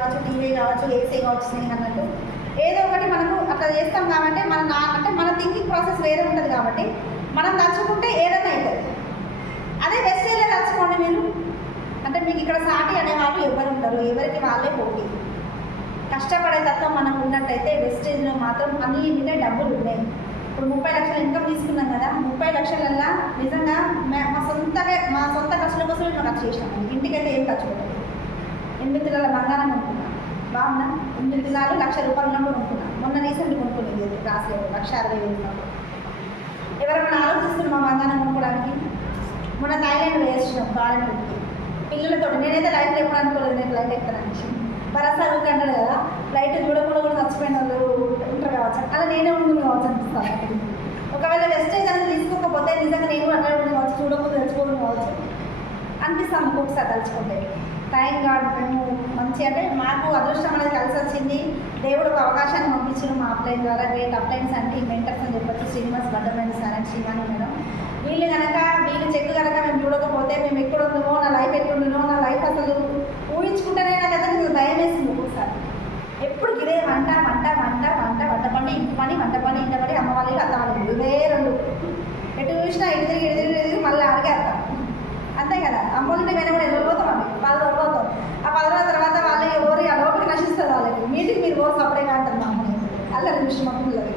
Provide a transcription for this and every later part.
కావచ్చు, టీవీ కావచ్చు, ఏసీ కావచ్చు, స్నేహం అన్నట్టు ఏదో ఒకటి మనకు అట్లా చేస్తాం కాబట్టి అంటే మన థింకింగ్ ప్రాసెస్ వేరే ఉంటుంది కాబట్టి మనం నచ్చుకుంటే ఏదైనా అవుతుంది. అదే వెస్టేజ్లో నచ్చుకోండి మీరు, అంటే మీకు ఇక్కడ సాటి అనేవాళ్ళు ఎవరు ఉండరు, ఎవరికి వాళ్ళే పోటీ. కష్టపడే తత్వం మనకు ఉన్నట్టయితే వెస్టేజ్లో మాత్రం అన్లిమిటెడ్ డబ్బులు ఉన్నాయి. ఇప్పుడు 30 లక్షల ఇన్కమ్ తీసుకున్నాం కదా, 30 లక్షలల్లా నిజంగా మా సొంత ఖర్చుల కోసం మేము ఖర్చు చేసినాం. ఇంటికైతే ఏం ఖర్చు పెట్టదు. 8 తులాల బంగారం కొనుక్కున్నాం, బాగున్నా 8 తులాలు ₹1,00,000 ఉన్నప్పుడు కొనుక్కున్నాం. మొన్న రీసెంట్గా కొనుక్కునేది రాసలేదు, 1,60,000 ఉన్నప్పుడు. ఎవరైనా ఆలోచిస్తున్నాం మా బంగారం కొనుక్కోవడానికి? మొన్న థాయిలాండ్ వేసినాం ఫారెన్ ట్రిప్కి పిల్లలతో. నేనైతే లైఫ్లో ఎప్పుడు అనుకోలేదు నేను ఫ్లైట్ ఎక్కుతానని. భరోసా అంటాడు కదా, ఫ్లైట్ చూడకుండా కూడా చచ్చిపోయిన వాళ్ళు ఉంటారు కావచ్చు, అలా నేనే ఉంటుంది కావచ్చు అనిపిస్తాను. ఒకవేళ వెస్టేజ్ అనేది తీసుకోకపోతే నిజంగా నేను కూడా అట్లా ఉంటుంది కావచ్చు, చూడకుండా తెచ్చుకోవడం కావచ్చు అనిపిస్తాను ఒక్కొక్కసారి తలుచుకుంటే. థ్యాంక్ గాడ్ మేము మంచి అంటే మాకు అదృష్టం అనేది కలిసి వచ్చింది. దేవుడు ఒక అవకాశాన్ని పంపించారు మా అప్లైన్ ద్వారా. గ్రేట్ అప్లైన్స్ అంటే మెంటర్స్ అని చెప్పచ్చు, శ్రీనివాస్ బద్దమైన సార్ అండ్ శ్రీవాణి మేడం. వీళ్ళు చెక్ కనుక మేము చూడకపోతే మేము ఎక్కడ ఉందో, నా లైఫ్ ఎక్కడుందో, నా లైఫ్ అసలు ఊహించుకుంటేనైనా కదా నాకు భయం వేసింది ఒక్కొక్కసారి. ఎప్పుడు ఇదే వంట పని, ఇంటి పని, వంట పని, ఇంటి పని, అమ్మ వాళ్ళు అత్త వాళ్ళు ఇదే రెండు. ఎటు చూసినా ఎదురు మళ్ళీ అడిగేస్తాం అంతే కదా. అమ్మోళ్ళని మేము కూడా 20 పోతాం, అండి 10 రోజులు పోతాం. ఆ 10 రోజుల తర్వాత వాళ్ళు ఎవరు ఆ లోపలికి నశిస్తుంది వాళ్ళకి. మీటింగ్ మీరు పోసి సపరేట్గా అంటారు మా అమ్మని, అల్లరి విషయం మా పిల్లలకి.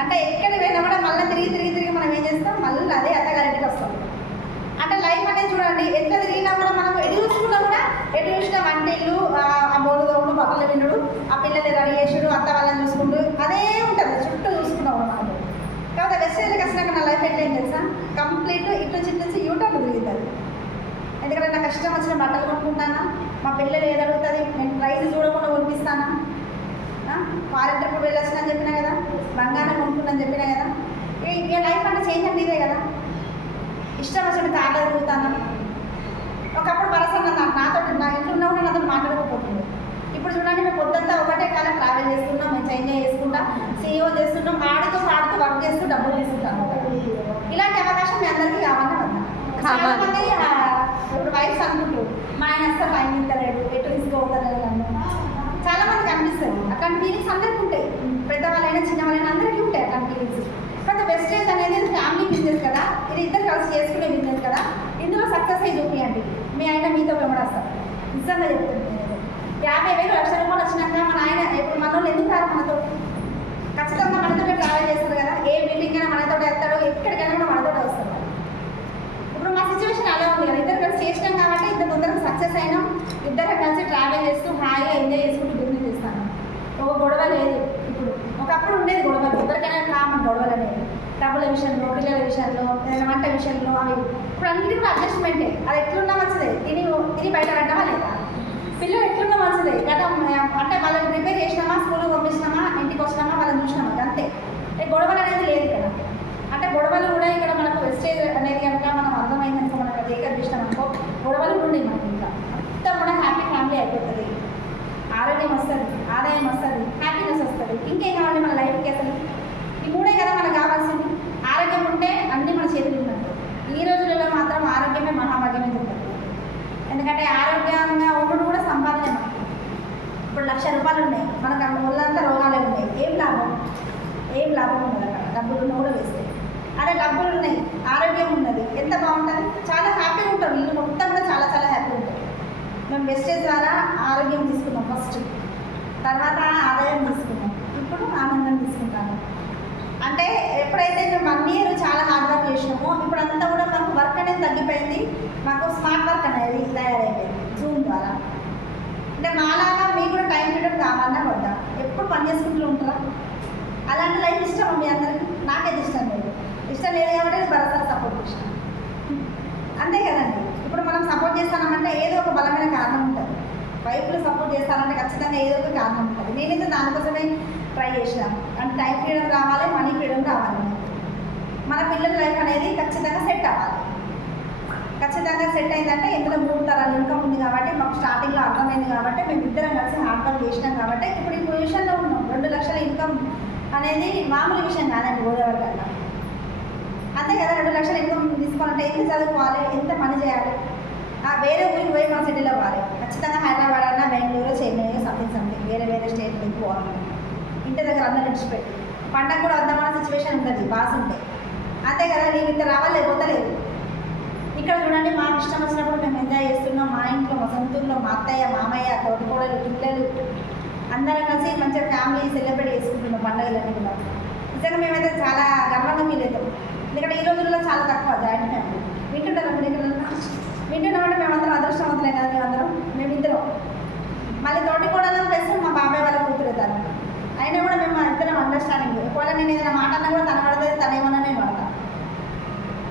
అంటే ఎక్కడ పోయినా కూడా మళ్ళీ తిరిగి మనం ఏం చేస్తాం, మళ్ళీ అదే అత్తగారింటికి వస్తాం. అంటే లైఫ్ అనేది చూడండి, ఎట్లా తిరిగినా కూడా మనం ఎటు చూసుకున్నా కూడా, ఎటు చూసినా వంటిల్లు, ఆ బోర్డు తోడు, పక్కన వినుడు, ఆ పిల్లల్ని రెడీ చేసుడు, అత్త వాళ్ళని చూసుకుంటూ అదే ఉంటుంది, చుట్టూ చూసుకున్నాం మనం. కాబట్టి వెస్టేజ్కి వచ్చినాక నా లైఫ్ ఎట్లా ఏం తెలుసా, కంప్లీట్ ఇటు నుంచి యూటర్న్ తిరుగుతుంది. ఎందుకంటే నాకు కష్టం వచ్చిన బట్టలు కొనుక్కుంటానా, మా పిల్లలు ఏది అడుగుతుంది, నేను ప్రైజ్ చూడకుండా కొనిపిస్తానా, ఫారెన్ ట్రిప్ వెళ్ళొచ్చిన అని చెప్పినా కదా, బంగారం కొనుక్కుందని చెప్పినా కదా. ఇక లైఫ్ అంటే చేంజ్ అంటే ఇదే కదా. ఇష్టం వచ్చిన తాట తిరుగుతాను. ఒకప్పుడు భరసన్న నాతో నా ఇంట్లో ఉన్న కూడా నాతో మాట్లాడకపోతుంది. ఇప్పుడు చూడండి, మేము పొద్దుంతా ఒకటే కాలం ట్రావెల్ చేస్తున్నాం, మేము ఎంజాయ్ చేసుకుంటాం, సీఈఓ చేస్తున్నాం, ఆడుతూ వర్క్ చేస్తూ డబ్బులు తీసుకుంటాము. ఇలాంటి అవకాశం మీ అందరికీ కావాలన్నా వద్దా? చాలా మంది ఇప్పుడు వైఫ్స్ అనుకుంటూ మా ఆయన అసలు ఆయన ఇంటలేడు, ఎటు తీసుకోవద్దలేదు నన్ను. చాలా మందికి అనిపిస్తుంది. అట్లాంటి ఫీలింగ్స్ అందరికీ ఉంటాయి, పెద్దవాళ్ళైనా చిన్నవాళ్ళైనా అందరికీ ఉంటాయి అట్లాంటి ఫీలింగ్స్. కానీ వెస్టేజ్ అనేది ఫ్యామిలీ బిజినెస్ కదా, ఇది ఇద్దరు కలిసి చేసుకునే బిజినెస్ కదా. ఇందులో సక్సెస్ అయ్యి చూపియండి, మీ ఆయన మీతో వెంబడేస్తారు. నిజంగా చెప్తుంది. 50,000 ₹1,00,000 వచ్చినాక మన ఆయన ఇప్పుడు మన వాళ్ళు ఎందుకు రారు మనతో? ఖచ్చితంగా మనతో ట్రావెల్ చేస్తారు కదా. ఏ మీటింగ్ అయినా మనతో వేస్తాడు, ఎక్కడికైనా కూడా మనతో వస్తారు. ఇప్పుడు మా సిచ్యువేషన్ అలా ఉంది కదా, ఇద్దరు కలిసి చేసినాం కాబట్టి ఇద్దరు తొందరగా సక్సెస్ అయినాం. ఇద్దరు కలిసి ట్రావెల్ చేస్తూ హాయిగా ఎంజాయ్ చేసుకుంటూ బిజినెస్ చేస్తాను. ఒక గొడవ లేదు ఇప్పుడు. ఒకప్పుడు ఉండేది గొడవలు, ఎవరికైనా కామన్ గొడవలు అనేది, డబ్బుల విషయంలో, పిల్లల విషయంలో, ఏదైనా వంట విషయంలో అవి. ఇప్పుడు అన్నిటి కూడా అడ్జస్ట్మెంటే. అది ఎట్లున్నా మంచిదే, తిని బయట కట్టమా లేదా, పిల్లలు ఎట్లున్నా మంచిదే కదా. అంటే వాళ్ళని ప్రిపేర్ చేసినామా, స్కూల్కి పంపించినామా, ఇంటికి వచ్చినామా, వాళ్ళని చూసినామా, అంతే. గొడవలు అనేది లేదు ఇక్కడ. అంటే గొడవలు కూడా ఇక్కడ మనకు వెస్టేజ్ అనేది కనుక మనం అర్థమైందనుకో, మనకు టేకర్ చూసినాం అనుకో, గొడవలు ఉండేవి మనకి. ఇంకా మొత్తం కూడా హ్యాపీ ఫ్యామిలీ అయిపోతుంది. ఆరోగ్యం వస్తుంది, ఆదాయం వస్తుంది, హ్యాపీనెస్ వస్తుంది. ఇంకేం కావాలి మన లైఫ్కి? అసలు ఈ మూడే కదా మనకు కావాల్సింది. ఆరోగ్యం ఉంటే అన్నీ మన చేతులు ఉన్నట్టు. ఈ రోజులలో మాత్రం ఆరోగ్యమే మహాభాగ్యమే చెప్తారు. ఎందుకంటే ఆరోగ్యంగా ఉండడం కూడా సంపాదనే మనకి. ఇప్పుడు ₹1,00,000 ఉన్నాయి, మనకు అక్కడ ఒళ్ళంతా రోగాలే ఉన్నాయి. ఏం లాభం ఉండదు అక్కడ. డబ్బులు ఉన్న కూడా వేస్తే. అదే డబ్బులు ఉన్నాయి, ఆరోగ్యం ఉన్నది, ఎంత బాగుంటుంది, చాలా హ్యాపీగా ఉంటాం. ఇల్లు మొత్తం కూడా చాలా చాలా హ్యాపీగా ఉంటుంది. మేము వెస్టేజ్ ద్వారా ఆరోగ్యం తీసుకున్నాం ఫస్ట్, తర్వాత ఆదాయం తీసుకున్నాం, ఇప్పుడు ఆనందం తీసుకుంటాము. అంటే ఎప్పుడైతే మేము 1 year చాలా హార్డ్ వర్క్ చేసినామో, ఇప్పుడు అంతా కూడా మాకు వర్క్ అనేది తగ్గిపోయింది. మాకు స్మార్ట్ వర్క్ అనేది తయారైపోయింది జూమ్ ద్వారా. అంటే మాలాగా మీకు కూడా టైం పీరియడ్ కావాలన్నా వద్దా? ఎప్పుడు పని చేసుకుంటూ ఉంటారా? అలాంటి లైఫ్ ఇష్టం మీ అందరికీ? నాకైతే ఇష్టం లేదు కాబట్టి భరత సపోర్ట్ చేసినాను, అంతే కదండి. ఇప్పుడు మనం సపోర్ట్ చేస్తామంటే ఏదో ఒక బలమైన కారణం ఉంటుంది. వైఫ్లు సపోర్ట్ చేస్తానంటే ఖచ్చితంగా ఏదో ఒక కారణం ఉంటుంది. నేనైతే దానికోసమే ట్రై చేసినాను. అంటే టైం ఫ్రీడమ్ రావాలి, మనీ ఫ్రీడమ్ రావాలి. మన పిల్లల లైఫ్ అనేది ఖచ్చితంగా సెట్ అవ్వాలి. ఖచ్చితంగా సెట్ అయిందంటే ఇందులో 3 తరాల ఇన్కమ్ ఉంది కాబట్టి, మాకు స్టార్టింగ్లో అర్థమైంది కాబట్టి, మేము ఇద్దరం కలిసి హార్డ్ వర్క్ చేసినాం కాబట్టి ఇప్పుడు ఈ పొజిషన్లో ఉన్నాం. 2 లక్షల ఇన్కమ్ అనేది మామూలు విషయం కాదండి గోదావరి కన్నా. అంతే కదా, 2 లక్షల ఇన్కమ్ తీసుకోవాలంటే ఎంత చదువుకోవాలి, ఎంత పని చేయాలి, వేరే ఊరికి పోయి మన సిటీలో పోవాలి. ఖచ్చితంగా హైదరాబాద్ అన్నా, బెంగళూరు, చెన్నై, ఇంటి దగ్గర అందరూ విడిచిపెట్టి పండగ కూడా వద్దామన్న సిచ్యువేషన్ ఉంటుంది బాస్ ఉంటే. అంతే కదా, నేను ఇంత రావాలి పోతలేదు. ఇక్కడ చూడండి మాకు ఇష్టం వచ్చినప్పుడు మేము ఎంజాయ్ చేస్తున్నాం. మా ఇంట్లో, మా సొంతూరులో మా అత్తయ్య, మామయ్య, తోటికోడలు, పిల్లలు అందరం కలిసి మంచిగా ఫ్యామిలీ సెలబ్రేట్ చేసుకుంటున్నాం పండుగలన్నీ కూడా. నిజంగా మేమైతే చాలా గర్వంగా ఫీల్ అవుతాం. ఎందుకంటే ఈ రోజుల్లో చాలా తక్కువ జాయింట్ ఫ్యామిలీ. వింటుంటారా మీరు? ఇక్కడ వింటున్నామంటే మేమందరం అదృష్టవంతులే కదా. మేమిద్దరం మళ్ళీ తోటికోడలు ప్లస్ మా బాబాయ్ వాళ్ళ కూతురు తను. అయినా కూడా మేము ఇద్దరం అండర్స్టాండింగ్. ఒకవేళ నేను ఏదైనా మాట అన్నా కూడా తన పడుతుంది, తనేమన్నా నేను పడతాను.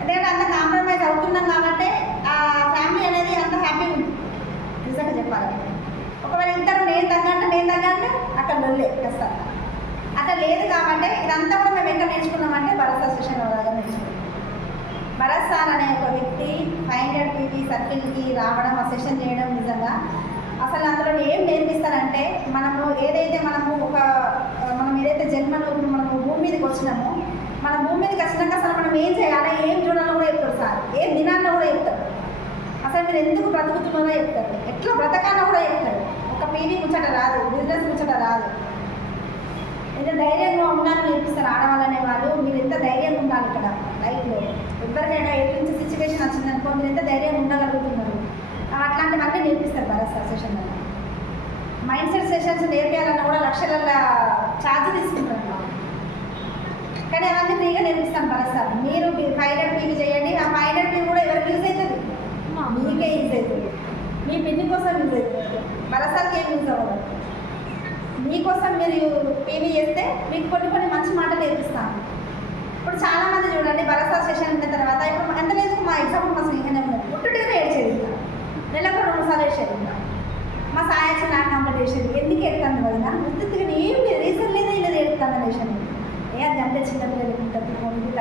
ఎందుకంటే అంత కాంప్రమైజ్ అవుతున్నాం కాబట్టి ఆ ఫ్యామిలీ అనేది అంత హ్యాపీగా ఉంది నిజంగా చెప్పాలంటే. ఒకవేళ ఇద్దరు నేను తగ్గంటే అక్కడ లొల్లే కష్టం. అట్లా లేదు కాబట్టి ఇదంతా కూడా మేము ఎక్కడ నేర్చుకున్నామంటే భరత్ అసోసియేషన్ దగ్గర నేర్చుకున్నాం. భరత్ సార్ అనే ఒక వ్యక్తి 500 PP సర్కిల్కి రావడం, ఆ సెషన్ చేయడం నిజంగా అసలు అందులో ఏం నేర్పిస్తారంటే మనం ఏదైతే జన్మలో మనము భూమి మీదకి వచ్చినామో, మన భూమి మీదకి వచ్చినాక అసలు మనం ఏం చేయాలి, ఏం చూడాలో కూడా చెప్తారు సార్. ఏం దినాల్లో కూడా చెప్తారు. అసలు మీరు ఎందుకు బ్రతుకుతున్నారో చెప్తారు, ఎట్లా బ్రతకాలో కూడా చెప్తారు. ఒక పీవీ ముచ్చట రాదు, బిజినెస్ ముచ్చట రాదు. ఎంత ధైర్యంగా ఉండాలని నేర్పిస్తారు ఆడవాళ్ళనే వాళ్ళు. మీరు ఎంత ధైర్యంగా ఉండాలి ఇక్కడ లైఫ్లో. ఎవరికైనా ఎటువంటి సిచ్యువేషన్ వచ్చిందనుకో మీరు ఎంత ధైర్యంగా ఉండగలుగుతున్నారు, అట్లాంటివన్నీ నేర్పిస్తారు భరత్ సార్ సెషన్లో. మైండ్ సెట్ సెషన్స్ నేర్పించాలన్నా కూడా లక్షల ఛార్జ్ తీసుకుంటారు. కానీ అవన్నీ ఫ్రీగా నేర్పిస్తాను భరత్ సార్. మీరు 500 PP చేయండి. ఆ 500 PP కూడా ఎవరికి యూజ్ అవుతుంది? మీకే యూజ్ అవుతుంది. మీ పిన్ని కోసం యూజ్ అవుతుంది. భరత్ సార్కి ఏం యూజ్ అవ్వదు. మీకోసం మీరు పీవీ చేస్తే మీకు కొన్ని మంచి మాటలు నేర్పిస్తాను. ఇప్పుడు చాలామంది చూడండి భరత్ సార్ సెషన్ అయిన తర్వాత ఇప్పుడు ఎంత లేదు మా ఎగ్జాంపుల్ మా స్నేహితునే ఉన్నది. పుట్టుటిగా ఏడ్చేది, ఇంకా నెలకు 2 సార్లు వేసేది. ఇంకా మా సాయచ్చు నాకు కంప్లీట్ చేసేది. ఎందుకు ఏడుతాను వదిన ఉత్తిగా ఏం లేదు, రీజన్ లేదా ఇలా ఏడుతాను అనేసాను. అది అంటే చిన్నపిల్లలకి ఉంటుంది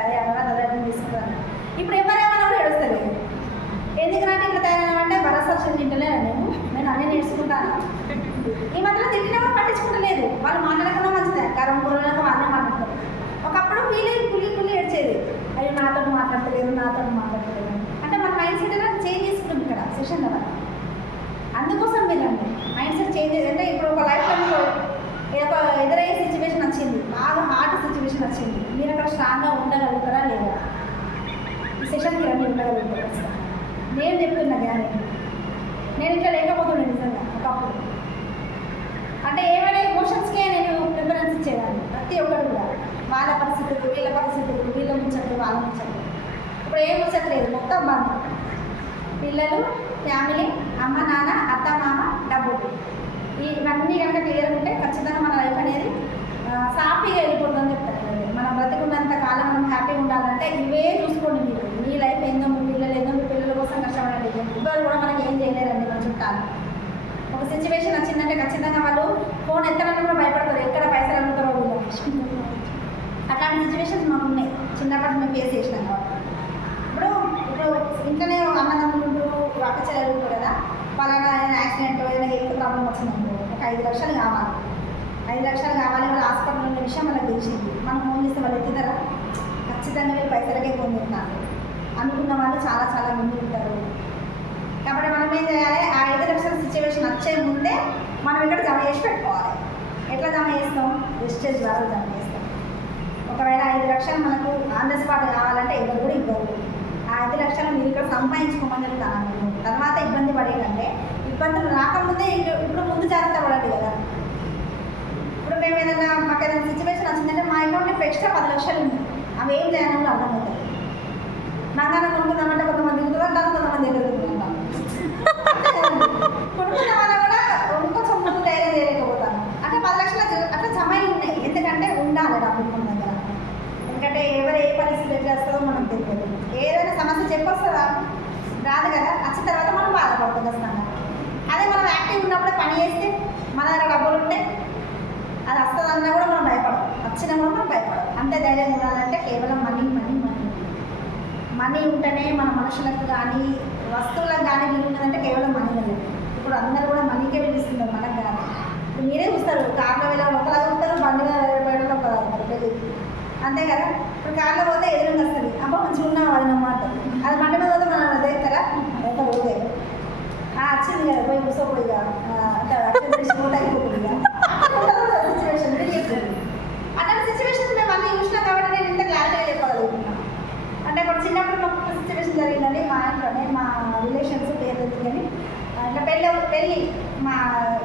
అదే అదే తీసుకుంటాను. ఇప్పుడు ఎవరేమన్నా కూడా ఏడుస్తలేదు. ఎందుకంటే ఇక్కడ తయారైనామంటే భరత్ సార్ తింటలేను నేను అన్నీ నేర్చుకుంటాను. ఈ మధ్యలో తిట్టినా కూడా పట్టించుకుంటలేదు. వాళ్ళు మాట్లాడకుండా మంచిదే, కారం కూరలకు వాళ్ళే మాట్లాడతారు. ఒకప్పుడు కుల్లి ఏడ్చేది, అవి నాతో మాట్లాడతలేదు అంటే మన మైండ్ సెట్ ఎలా చేంజ్ చేసుకుంటుంది ఇక్కడ సెషన్లో. అందుకోసం మీరండి మైండ్ సెట్ చేంజ్ అంటే ఇప్పుడు ఒక లైఫ్లో ఎదురయ్యే సిచ్యువేషన్ వచ్చింది, బాగా హార్డ్ సిచ్యువేషన్ వచ్చింది, మీరు అక్కడ స్ట్రాంగ్గా ఉండగలుగుతారా లేదా? ఈ సెషన్కి రండి, ఉండగలుగుతారా? నేను చెప్తున్నా కానీ నేను ఇట్లా లేకపోతున్నాను నిజంగా. ఒకప్పుడు అంటే ఏమైనా ఎమోషన్స్కే నేను ప్రిఫరెన్స్ ఇచ్చేదాన్ని. ప్రతి ఒక్కరు కూడా వాళ్ళ పరిస్థితులు, వీళ్ళ పరిస్థితులు, వీళ్ళ ముచ్చట్లు, వాళ్ళ ముచ్చట్లు. ఇప్పుడు ఏం ముచ్చట్లేదు, మొత్తం బంధం. పిల్లలు, ఫ్యామిలీ, అమ్మ నాన్న, అత్త మామ, డబ్బులు, ఇవన్నీ కనుక క్లియర్ ఉంటే ఖచ్చితంగా మన లైఫ్ అనేది సాఫీగా వెళ్ళిపోతుందని చెప్తారు. మనం బ్రతికున్నంత కాలం మనం హ్యాపీగా ఉండాలంటే ఇవే చూసుకోండి. మీరు మీ లైఫ్ ఏందో, మీ పిల్లలు ఏందో, మీ పిల్లల కోసం కష్టపడండి. ఎవరు కూడా మనకి ఏం చేయలేరండి మన చుట్టాలు. ఒక సిచ్యువేషన్ వచ్చిందంటే ఖచ్చితంగా వాళ్ళు ఫోన్ ఎత్తాలని కూడా భయపడతారు, ఎక్కడ పైసలు అడుగుతారో వీళ్ళు. అట్లాంటి సిచ్యువేషన్స్ మాకు ఉన్నాయి, చిన్నప్పటి మేము ఫేస్ చేసినాం కాబట్టి. ఇప్పుడు ఇంట్లోనే అన్నదమ్ములు ఉంటారు, అక్క చెల్లెలు ఉంటారు కదా, వాళ్ళ యాక్సిడెంట్ ఏదైనా హెల్త్ ప్రాబ్లం వచ్చిందనుకో ఒక 5 లక్షలు కావాలి. 5 లక్షలు కావాలి, వాళ్ళ హాస్పిటల్ ఉన్న విషయం వాళ్ళకి తెలిసింది. మనం ఫోన్ చేస్తే వాళ్ళు ఎత్తుతారా? ఖచ్చితంగా వీళ్ళు పైసలకే ఫోన్ చేస్తున్నారు అనుకున్న వాళ్ళు చాలా మంది ఉంటారు. కాబట్టి మనం ఏం చేయాలి, ఆ 5 లక్షల సిచ్యువేషన్ వచ్చే ముందే మనం ఇక్కడ జమ చేసి పెట్టుకోవాలి. ఎట్లా జమ చేస్తాం? వెస్టేజ్ ద్వారా జమ చేస్తాం. ఒకవేళ 5 లక్షలు మనకు ఆన్ ద స్పాట్ కావాలంటే ఎవరు కూడా ఇవ్వరు. ఆ 5 లక్షలు మీరు ఇక్కడ సంపాదించుకోమని చెప్తాను. తర్వాత ఇబ్బంది పడేదంటే ఇబ్బందులు రాకముందే ఇప్పుడు ముందు జాగ్రత్త పడాలి కదా. ఇప్పుడు మేము ఏదైనా మాకు ఏదైనా సిచ్యువేషన్ వచ్చిందంటే మా అకౌంట్లో ఇప్పుడు ఎక్స్ట్రా 10 లక్షలు ఉంది. అవి ఏం చేయాలని అర్థమవుతుంది. నాకన్నా కొనుక్కుందామంటే కొంతమంది దిగుతుంటారు, కొంతమంది ఎదుగుతుంటాం. కొనుక్కున్న వాళ్ళ కూడా ఇంకొంచెం ముందు ధైర్యం చేయలేకపోతాను. అంటే 10 లక్షలు అట్లా జమ ఉన్నాయి. ఎందుకంటే ఉండాలి డబ్బులు మన దగ్గర. ఎందుకంటే ఎవరు ఏ పరిస్థితి ఎట్లా వస్తుందో మనం తెలియదు. ఏదైనా సమస్య చెప్పొస్తుందా? రాదు కదా. వచ్చిన తర్వాత మనం బాధపడుతుంది ఖచ్చితంగా. అదే మనం యాక్టివ్ ఉన్నప్పుడే పని చేస్తే మన దగ్గర డబ్బులు ఉంటే అది వస్తుందన్నా కూడా మనం భయపడం, వచ్చినా కూడా మనం భయపడం. అంతే ధైర్యం ఉండాలంటే కేవలం మనీ ఉంటేనే మన మనుషులకు కానీ వస్తువులకు కానీ విలువదంటే కేవలం మనీ వల్ల. ఇప్పుడు అందరూ కూడా మనీకే పిలుస్తున్నారు, మనకు కానీ. ఇప్పుడు మీరే చూస్తారు, కార్లో వెళ్ళాలి ఒకలా చూస్తారు, బండిలో వెళ్ళడం ఒకలా ఉంటారు పెళ్ళి, అంతే కదా. ఇప్పుడు కార్లో పోతే ఎదురుగా వస్తుంది, అబ్బా మంచిగా ఉన్నావు అది నమ్మాట. అది బండి మీద పోతే మనం దేస్తారా? ఎంత పోతే వచ్చింది కదా, పోయి కూర్చోపోయిగా అంటే అయిపోతుంది సిచ్యువేషన్.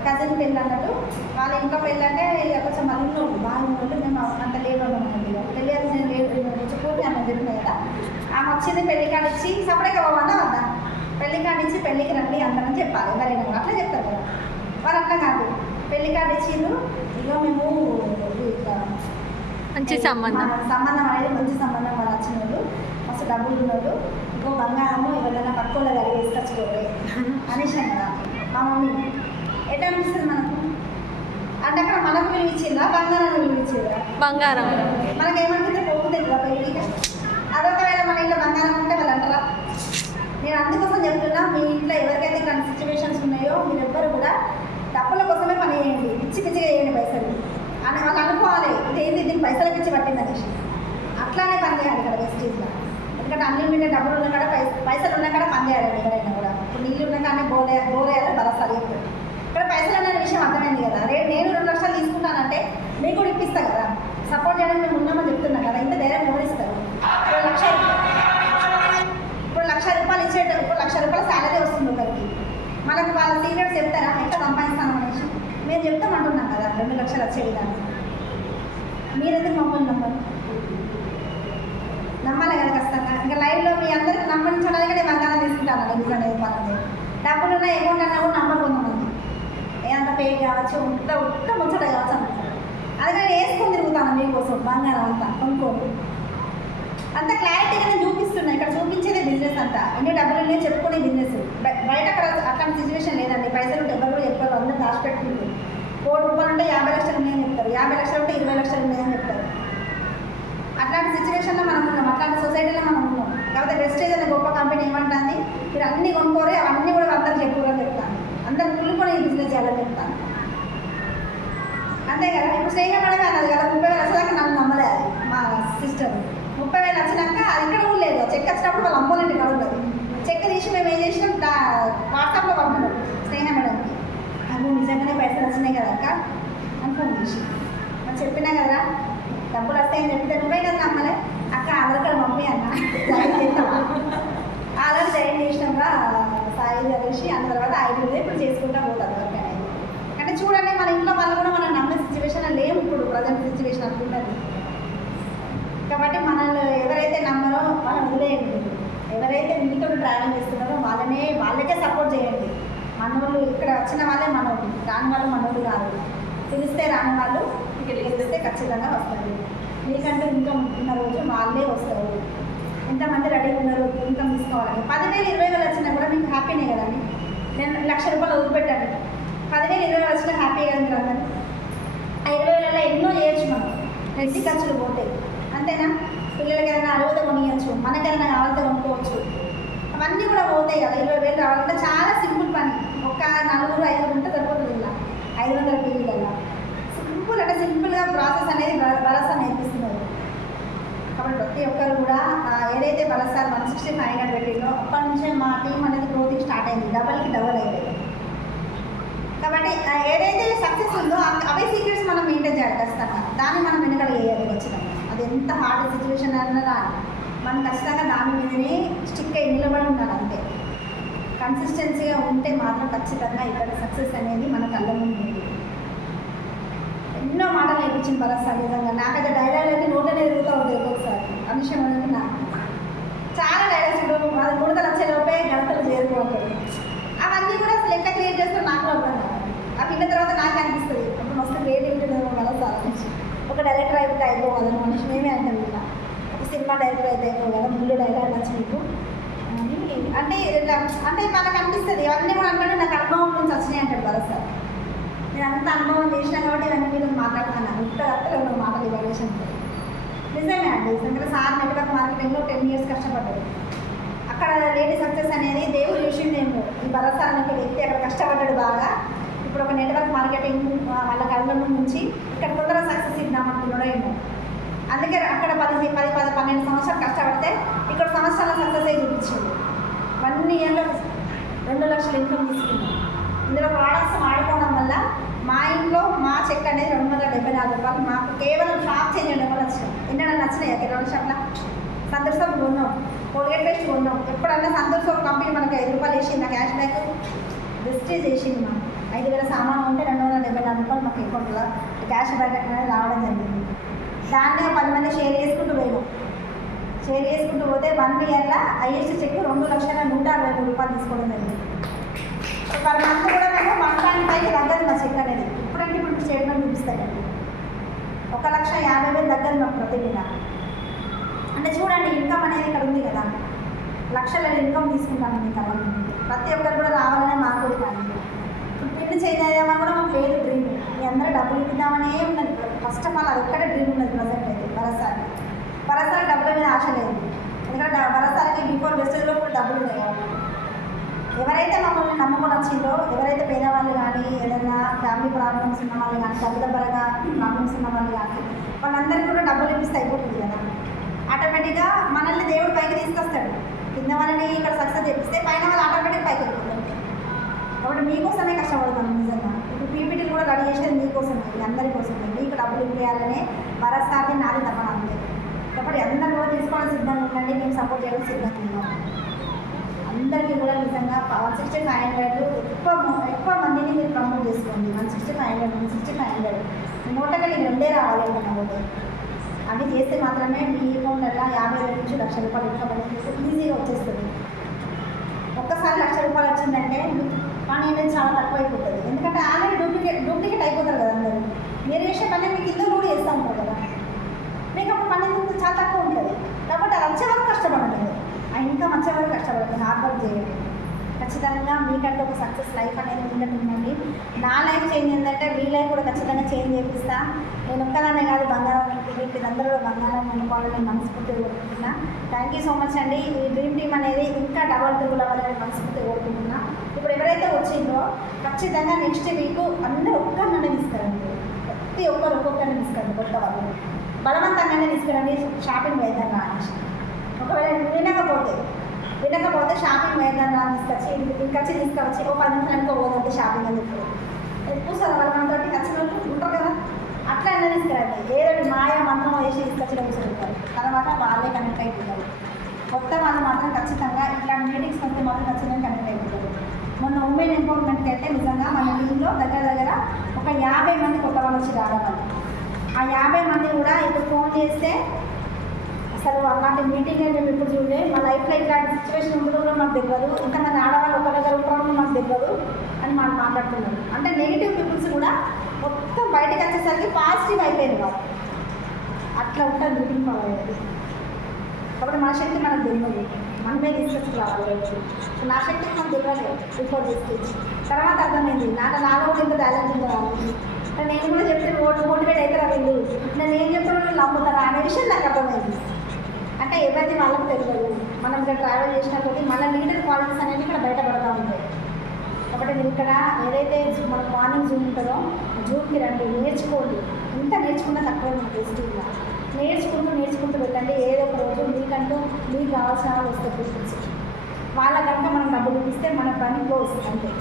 కజిన్ పెళ్ళి అన్నట్టు. వాళ్ళ ఇంట్లో పెళ్ళి అంటే ఇక కొంచెం మళ్ళీ బాగా ఉన్నట్టు మేము అంత లేట్ ఉన్నామండి. పెళ్ళి అది నేను లేట్ పూర్తి అన్న చెప్పిన కదా. ఆమె వచ్చింది పెళ్లి కార్డు ఇచ్చి సపరేట్గా పోవాలా వద్దా, పెళ్లి కార్డు ఇచ్చి పెళ్ళికి రండి అందరని చెప్పాలి ఎవరైనా కూడా అట్లా చెప్తారు కదా. వాళ్ళు అట్లా కాదు, పెళ్లి కార్డు ఇచ్చిండ్రు, ఇక మేము ఇట్లా మంచి సంబంధం అనేది మంచి సంబంధం. వాళ్ళు వచ్చిన వాళ్ళు మస్తు డబ్బులు ఉన్నాడు, ఇంకో బంగారము ఎవరైనా పక్కల గారి వేసుకొచ్చుకోవాలి అనేసి కదా మా మమ్మీ. ఎట్లా అనిపిస్తుంది మనకు అంటే అక్కడ మనకు విలువ ఇచ్చిందా బంగారాన్ని విలువ ఇచ్చిందా? బంగారం. మనకేమంటే పోతుంది కదా పెళ్ళికి. అదొకవేళ మన ఇంట్లో బంగారం ఉంటే వాళ్ళు అంటారా? నేను అందుకోసం చెప్తున్నా, మీ ఇంట్లో ఎవరికైతే ఇట్లాంటి సిచ్యువేషన్స్ ఉన్నాయో మీరు ఎవ్వరు కూడా డబ్బుల కోసమే పని చేయండి, పిచ్చి పిచ్చిగా వేయండి పైసలు అని వాళ్ళు అనుకోవాలి. ఇదేంటి దీనికి పైసలు పిచ్చి పట్టింది అనేసి అట్లానే పని చేయాలి ఇక్కడ వెస్టీజ్లో. ఎందుకంటే అన్లిమిటెడ్ డబ్బులు ఉన్న కాడ పైసలు ఉన్న కాడ పని చేయాలి ఎవరైనా కూడా. ఇప్పుడు నీళ్ళు ఉన్న కానీ బోరేయాలి భరోసాలు చెప్తారు. ఇక్కడ పైసలు అనే విషయం అర్థమైంది కదా. నేను 2 లక్షలు తీసుకుంటానంటే మీకు కూడా ఇప్పిస్తా కదా, సపోర్ట్ చేయడానికి మేము ఉన్నామని చెప్తున్నాం కదా. ఇంత ధైర్యం ఎవరిస్తారు? ఇప్పుడు 1,00,000 రూపాయలు ఇచ్చేట, ఇప్పుడు 1,00,000 రూపాయల శాలరీ వస్తుంది ఒకరికి. మనకు వాళ్ళ సీక్రెట్స్ చెప్తారా ఎట్లా సంపాదిస్తాను అనేసి? మేము చెప్తామంటున్నాం కదా 2 లక్షలు వచ్చే విధానం. మీరెందుకు మమ్మల్ని నమ్మాలి కదా ఖచ్చితంగా. ఇంకా లైవ్లో మీ అందరికీ నమ్మించడానికి నేను బంగారం తీసుకుంటాను నిజంగా చెప్పాలంటే. డబ్బులు ఉన్న అమౌంట్ అన్నా కూడా నమ్మకుందామండి, ఏదంత పే కావచ్చు ఉత్త ముచ్చట కావచ్చు అంటారు. అది నేను వేసుకొని తిరుగుతాను మీకోసం బంగారం అంతా కొనుక్కోండి. అంత క్లారిటీగా నేను చూపిస్తున్నాను. ఇక్కడ చూపించేదే బిజినెస్ అంతా. ఎన్ని డబ్బులు ఉన్నాయో చెప్పుకునే బిజినెస్. బయట అక్కడ అట్లాంటి సిచ్యువేషన్ లేదండి. పైసలు ఉంటే ఎవరు కూడా చెప్పారు, అందరూ దాచిపెట్టుకుంటారు. 1,00,000 రూపాయలు ఉంటే 50 లక్షలు ఉన్నాయని చెప్తారు, 50 లక్షలు ఉంటే 20 లక్షలు ఉన్నాయని చెప్తారు. అట్లాంటి సిచ్యువేషన్లో మనం ఉన్నాం, అట్లాంటి సొసైటీలో మనం ఉన్నాం. కాబట్టి వెస్టేజ్ అనే గొప్ప కంపెనీ ఏమంటుంది, మీరు అన్నీ కొనుక్కోరే అవన్నీ కూడా అందరూ చెప్పుకోరని చెప్తాను. అందరు కుళ్ళుకొని ఈ బిజినెస్ చేయాలని చెప్తాను. అంతే కదా. ఇప్పుడు స్నేహం అడగా అన్నది కదా, 30,000 వచ్చేదాకా నన్ను నమ్మలేదు మా సిస్టర్. 30,000 వచ్చినాక అది ఇక్కడ కూడా లేదు. చెక్ వచ్చినప్పుడు వాళ్ళు అమ్మోళ్ళంటి కాదు ఉండదు. చెక్ తీసి మేము ఏం చేసినాం, వాట్సాప్లో పంపినాం స్నేహ మేడంకి. అది నిజంగానే పైసలు వచ్చినాయి కదా అక్క అని ఫోన్ చేసి మనం చెప్పినా కదా డబ్బులు వస్తాయని చెప్తే నువ్వే కదా నమ్మలే అక్క ఆధార్ కార్డు పంపి అన్న జాయిన్ చేస్తావా? ఆధార్ జాయిన్ చేసినాక సాయి కలిసి అన్న తర్వాత 5 ఇప్పుడు చేసుకుంటా పోతుంది వర్క్ అనేది. అంటే చూడండి మన ఇంట్లో వాళ్ళు కూడా మనం నమ్మే సిచ్యువేషన్ లేము ఇప్పుడు ప్రజెంట్ సిచ్యువేషన్ అనుకుంటుంది. కాబట్టి మనల్ని ఎవరైతే నమ్మరో వాళ్ళని వదిలేయండి. ఎవరైతే మీతో ట్రావెల్ చేస్తున్నారో వాళ్ళకే సపోర్ట్ చేయండి. మనోళ్ళు ఇక్కడ వచ్చిన వాళ్ళే మనోళ్ళు, రాని వాళ్ళు మనోళ్ళు కాదు. పిలిస్తే రాని వాళ్ళు పిలిస్తే ఖచ్చితంగా వస్తారు. మీకంటే ఇన్కమ్ ఉన్న రోజు వాళ్ళే వస్తారు. ఎంతమంది రెడీగా ఉన్నారు ఇన్కమ్ తీసుకోవాలని. 10,000 20,000 వచ్చినా కూడా మీకు హ్యాపీనే కదండి. నేను 1,00,000 రూపాయలు వదిలిపెట్టాను, 10,000 20,000 వచ్చినా హ్యాపీ కదా మీరు అందరూ. ఆ 20,000 ఎన్నో చేయొచ్చు మనం, ఇంటి ఖర్చులు పోతాయి అంతేనా. పిల్లలకి ఏదైనా అరుగుతో కొనియచ్చు, మనకేదైనా కావాలంటే కొనుక్కోవచ్చు. అవన్నీ కూడా పోతాయి కదా. 20,000 రావాలంటే చాలా సింపుల్ పని. ఒక 4 5 ఉంటే సరిపోతుంది. ఇలా 500 పీవీలలో సింపుల్ అంటే సింపుల్గా ప్రాసెస్ అనేది భరోసా నేర్పిస్తున్నారు. కాబట్టి ప్రతి ఒక్కరు కూడా ఏదైతే భరోసా 165 పెట్టిందో అప్పటి నుంచే మా టీం అనేది గ్రోతింగ్ స్టార్ట్ అయింది. డబల్కి డబల్ అయిపోయింది. కాబట్టి ఏదైతే సక్సెస్ ఉందో అవే సీక్రెట్స్ మనం మెయింటైన్ చేయాలి ఖచ్చితంగా. దాన్ని మనం వెనకాల వేయాలి ఖచ్చితంగా. అది ఎంత హార్డ్ సిచ్యువేషన్ అన్నా రాని మనం ఖచ్చితంగా దాని మీదనే స్టిక్ అయి నిలబడి ఉండాలి. అంతే కన్సిస్టెన్సీగా ఉంటే మాత్రం ఖచ్చితంగా ఇక్కడ సక్సెస్ అనేది మన కళ్ళ ముందు ఉంది. ఎన్నో మాటలు నేర్పించిన భరోసా నిజంగా. నాకైతే డైలాగ్ అయితే నోటనే తిరుగుతూ ఉంటుంది ఒక్కొక్కసారి. అనుషం అనేది నాకు చాలా డైలాగ్స్ ఇప్పుడు అది 3 లక్షల లోపే గడపలు చేరుకోవాలి. అవన్నీ కూడా అసలు ఎట్లా క్రియేట్ చేస్తారో నాకు అర్థం కాదు. ఆ పిల్ల తర్వాత నాకు అనిపిస్తుంది అప్పుడు మస్తు క్రియేటివిటీ భరోసా నుంచి. ఒక డైరెక్టర్ అయితే అయిపోవాలి మనిషి మేమే అంటాం. ఇలా ఒక సినిమా డైరెక్టర్ అయితే అయిపోవాలి, ముందు డైలాగ్ నచ్చి మీకు అని అంటే అంటే మనకు అనిపిస్తుంది. ఇవన్నీ కూడా అంటే నాకు అనుభవం నుంచి వచ్చినాయి అంటాడు భరోసా. నేను అంత అనుభవం చేసినా కాబట్టి ఇవన్నీ మీద మాట్లాడుతున్నాను. ఇంత మాటలు ఇవాల్యూషన్ నిజమే అండి. ఎందుకంటే సార్ నెట్వర్క్ మార్కెటింగ్లో 10 years కష్టపడ్డాడు. అక్కడ లేడీ సక్సెస్ అనేది దేవుడు చేసిండేమో. ఈ భరోసా అనే వ్యక్తి అక్కడ కష్టపడ్డాడు బాగా. ఇప్పుడు ఒక నెట్వర్క్ మార్కెటింగ్ వాళ్ళ కళ్ళ నుంచి ఇక్కడ తొందరగా సక్సెస్ ఇద్దామనుకున్నాడో ఏమో. అందుకే అక్కడ 10-12 సంవత్సరాలు కష్టపడితే ఇక్కడ సంవత్సరాల సక్సెస్ అయి చూపించింది. 1 yearలో 2 లక్షల ఇన్కమ్ తీసుకుంది. ఇందులో ప్రోడక్ట్స్ వాడుకోవడం వల్ల మా ఇంట్లో మా చెక్ అనేది 274 రూపాయలు. మాకు కేవలం షాప్ చేంజ్ చేయడం వల్ల వచ్చినాయి. ఎన్నైనా నచ్చినాయి కిరాణా షాప్లో. సంతూర్ సోప్ కొన్నాం, కోల్గేట్ పేస్ట్ కొన్నాం. ఎప్పుడన్నా సంతూర్ సోప్ కంపెనీ మనకు 5 రూపాయలు వేసింది. నా క్యాష్ బ్యాక్ వెస్టేజ్ వేసింది. మనం 5,000 సామాను ఉంటే 274 రూపాయలు మాకు అకౌంట్లో క్యాష్ బ్యాక్ అనేది రావడం జరిగింది. దాన్నే 10 మంది షేర్ చేసుకుంటూ పోయాం. షేర్ చేసుకుంటూ పోతే 1 ఇయర్లో హైయెస్ట్ చెక్ 2,163,000 రూపాయలు తీసుకోవడం జరిగింది. పర్ మంత్ కూడా మేము 1.5 తగ్గదు మా చెక్ అనేది. ఇప్పుడంటే ఇప్పుడు స్టేట్మెంట్ చూపిస్తాయండి 1,50,000 తగ్గదు మాకు ప్రతి నెల. అంటే చూడండి ఇన్కమ్ అనేది ఇక్కడ ఉంది కదా, లక్షల ఇన్కమ్ తీసుకుంటాను మీకు అలా ప్రతి ఒక్కరు కూడా రావాలనే మాకు కూడా కానీ పెళ్లి చేయలేమని కూడా మాకు లేదు డ్రీమ్. మీ అందరూ డబ్బులు ఇద్దామనే ఉన్నది. ఫస్ట్ ఆఫ్ ఆల్ అది ఒక్కటే డ్రీమ్ ఉన్నది ప్రజెంట్ అయితే. భరసారి డబ్బుల మీద ఆశ లేదు. ఎందుకంటే భరసారికి బిఫోర్ వెస్టేజ్లో కూడా డబ్బులు లేవు. ఎవరైతే మమ్మల్ని నమ్ముకొని వచ్చిందో, ఎవరైతే పేదవాళ్ళు కానీ ఏదైనా ఫ్యామిలీ ప్రాబ్లమ్స్ ఉన్న వాళ్ళు కానీ డబ్బుల ప్రాబ్లమ్స్ ఉన్న వాళ్ళు కానీ వాళ్ళందరికీ కూడా డబ్బులు ఇప్పిస్తే అయిపోతుంది కదా. ఆటోమేటిక్గా మనల్ని దేవుడు పైకి తీసుకొస్తాడు. కింద వాళ్ళని ఇక్కడ సక్సెస్ చేపిస్తే పైన వాళ్ళు ఆటోమేటిక్ పైకి వెళ్ళిపోతారు. కాబట్టి మీకోసమే కష్టపడతాను నిజంగా. ఇప్పుడు పీపీటీలు కూడా రెడీ చేసేది మీకోసమే, మీ అందరి కోసమే. మీకు డబ్బులు ఇవ్వాలనే భరసారి నాది తప్పన అంతే. కాబట్టి అందరూ కూడా తీసుకోవడం సిద్ధంగా ఉండండి, మేము సపోర్ట్ చేయడం సిద్ధంగా ఉన్నాం. అందరికీ కూడా నిజంగా 160-500 ఎక్కువ మందిని మీరు ప్రమోట్ చేసుకోండి. 160-500 నోటకెళ్ళి 2 రావాలి అనుకుంటే అవి చేస్తే మాత్రమే మీ అకౌంట్లో 50,000 నుంచి 1,00,000 రూపాయలు ఇన్కమ్ అనేది ఈజీగా వచ్చేస్తుంది. ఒక్కసారి 1,00,000 రూపాయలు వచ్చిందంటే పని అనేది చాలా తక్కువ అయిపోతుంది. ఎందుకంటే ఆల్రెడీ డూప్లికేట్ అయిపోతారు కదా అందరూ. మీరు చేసే పని మీకు ఇద్దరు కూడా చేస్తూ ఉంటారు కదా, మీకు అప్పుడు పని చాలా తక్కువ ఉంటుంది. కాబట్టి అది వచ్చే వరకు కష్టపడుతుంది, ఆ ఇన్కమ్ వచ్చే వరకు కష్టపడుతుంది, హార్డ్ వర్క్ చేయండి. ఖచ్చితంగా మీకంటే ఒక సక్సెస్ లైఫ్ అనేది ఉండండి. నా లైఫ్ చేంజ్ ఏంటంటే మీ లైఫ్ కూడా ఖచ్చితంగా చేంజ్ చేపిస్తా. నేను ఒక్కదానే కాదు, బంగారం ఇంటికి అందరూ కూడా బంగారం అనుకోవాలని మనస్ఫూర్తిగా కోరుకుంటున్నా. థ్యాంక్ యూ సో మచ్ అండి. ఈ డ్రీమ్ టీమ్ అనేది ఇంకా డబల్ ట్రిబుల్ అవ్వాలని మనస్ఫూర్తిగా కోరుకుంటున్నా. ఇప్పుడు ఎవరైతే వచ్చిందో ఖచ్చితంగా నెక్స్ట్ వీక్ అందరూ ఒక్కరినే తీసుకురండి. ప్రతి ఒక్కరు ఒక్కొక్కరిని తీసుకురండి. కొత్త వాళ్ళు బలవంతంగానే తీసుకురండి. షాపింగ్ వేద్దాం అనేసి ఒకవేళ వినకపోతే షాపింగ్ వేద్దాం తీసుకొచ్చి తీసుకొచ్చి ఓ 10 నిమిషాలకు పోదండి షాపింగ్ అని చెప్పి చూసారు వాళ్ళు మనతో ఖచ్చితంగా ఉంటారు కదా. అట్లా అయినా తీసుకురండి. ఏదో మాయా మంత్రం వేసి తీసుకొచ్చి కూర్చుంటారు. తర్వాత వాళ్ళే కనెక్ట్ అయిపోతారు. కొత్త వాళ్ళు మాత్రం ఖచ్చితంగా ఇట్లాంటి మీటింగ్స్ వస్తే మాత్రం ఖచ్చితంగా కనెక్ట్ అయిపోతారు. మొన్న ఉమెన్ ఎంపవర్మెంట్కి అయితే నిజంగా మన టీంలో దగ్గర ఒక 50 మంది కొత్త వాళ్ళు వచ్చి రావాలి. ఆ 50 మంది కూడా ఇప్పుడు ఫోన్ చేస్తే అసలు అలాంటి మీటింగ్ మేము ఇప్పుడు చూడే మా లైఫ్లో ఇట్లాంటి సిచ్యువేషన్ ఉంటుందో కూడా మాకు తెలియదు, ఇంతమంది ఆడవాళ్ళు ఒక దగ్గర ఉంటారో మాకు తెలియదు అని మనం మాట్లాడుతున్నాం. అంటే నెగిటివ్ పీపుల్స్ కూడా మొత్తం బయటకు వచ్చేసరికి పాజిటివ్ అయిపోయింది వాళ్ళు. అట్లా ఉంటుంది మీటింగ్ పవర్ అనేది. కాబట్టి మన శక్తి మనకు తెలియదు, మనమే తీసుకొచ్చుకోవాలి. నా శక్తికి మనకు తెలియలేదు బిఫోర్ తీసుకొచ్చి. తర్వాత అర్థమైంది నాలో కూడా ఇంత టాలెంట్ ఉందా. నేను కూడా చెప్తే మోటివేట్ అవుతారా వీళ్ళు, నేను ఏం చెప్తే వాళ్ళు నమ్ముతారా అనే విషయం నాకు అర్థమైంది. అంటే ఎవరిది వాళ్ళకి తెలియదు. మనం ఇక్కడ ట్రావెల్ చేసిన కొద్దీ మన లీడర్ క్వాలిటీస్ అనేవి ఇక్కడ బయటపడుతూ ఉంటాయి. కాబట్టి మీరు ఇక్కడ ఏదైతే మనకు మార్నింగ్ జూమ్ ఉంటుందో జూమ్కి రండి, నేర్చుకోండి. ఎంత నేర్చుకున్నా తక్కువ మనకు టెస్టింగ్గా నేర్చుకుంటూ వెళ్ళండి. ఏదో ఒక రోజు మీకంటూ మీకు కావాల్సిన వాళ్ళు వస్తే వాళ్ళ కనుక మనం డబ్బులు ఇస్తే మన పని క్లోజ్ అంతే.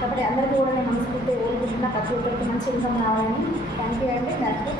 కాబట్టి అందరికీ కూడా నేను మనస్ఫూర్తిగా కోరుకుంటున్నా ప్రతి ఒక్కరికి మంచి ఇన్కమ్ రావాలని. థ్యాంక్ యూ అండి. దానికి